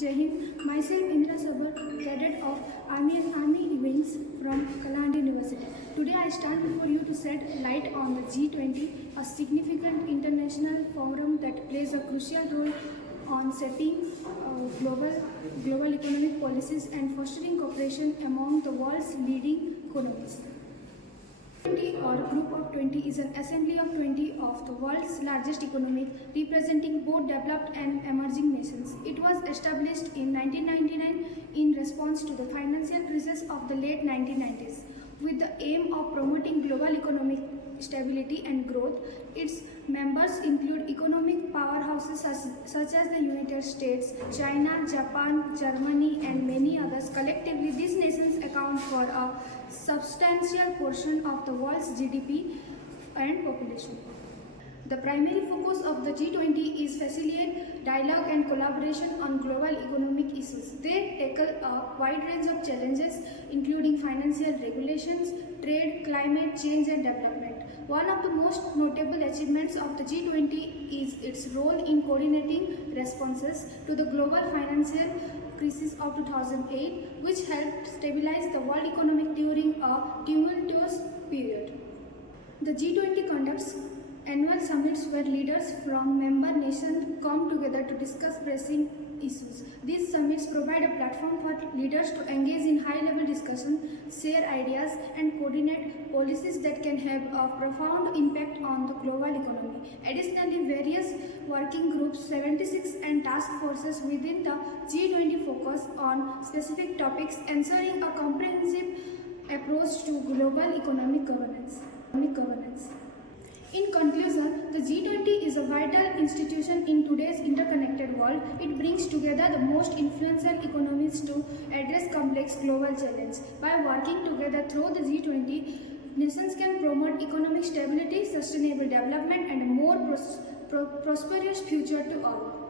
Jai Hind. Myself Indra Sabar, cadet of Army and Army Events from Kaland University. Today I stand before you to shed light on the G20, a significant international forum that plays a crucial role on setting global economic policies and fostering cooperation among the world's leading economies. G20 or Group of 20 is an assembly of 20 of the world's largest economies representing both developed and emerging nations. It was established in 1999 in response to the financial crisis of the late 1990s with the aim of promoting global economic stability and growth. Its members include economic powerhouses such as the United States, China, Japan, Germany, and many others. Collectively, these nations account for a substantial portion of the world's GDP and population. The primary focus of the G20 is facilitate dialogue and collaboration on global economic issues. They tackle a wide range of challenges including financial regulations, trade, climate change and development. One of the most notable achievements of the G20 is its role in coordinating responses to the global financial crisis of 2008, which helped stabilize the world economy during a tumultuous period. The G20 conducts annual summits where leaders from member nations come together to discuss pressing issues. These summits provide a platform for leaders to engage in high-level discussion, share ideas, and coordinate policies that can have a profound impact on the global economy. Additionally, various working groups, 76 and task forces within the G20 focus on specific topics, ensuring a comprehensive approach to global economic governance. In conclusion, the G20 is a vital institution in today's interconnected world. It brings together the most influential economies to address complex global challenges. By working together through the G20, nations can promote economic stability, sustainable development, and a more prosperous future to all.